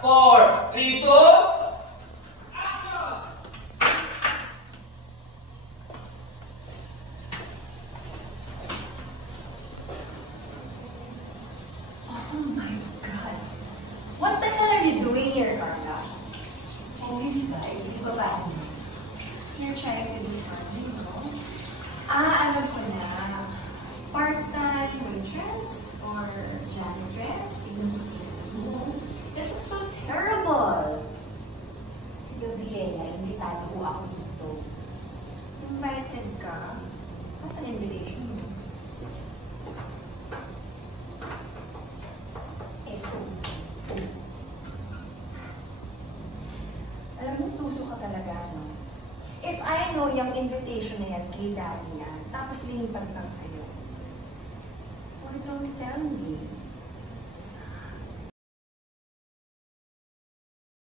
4, 3, 2. Oh my God. What the hell are you doing here, Carla? Always right. Di ba ba? You're trying to be funny, no? Alam ko na. Part-time waitress or janitress? Tignan ko sa school mo. That looks so terrible. Si Gabriela, imbitado ko ako dito. Invited ka? What's an invitation mo? Alam mo, tuso ka talaga, no? If I know yung invitation na yan kay Daddy yan, tapos linipan lang sa'yo, why don't tell me?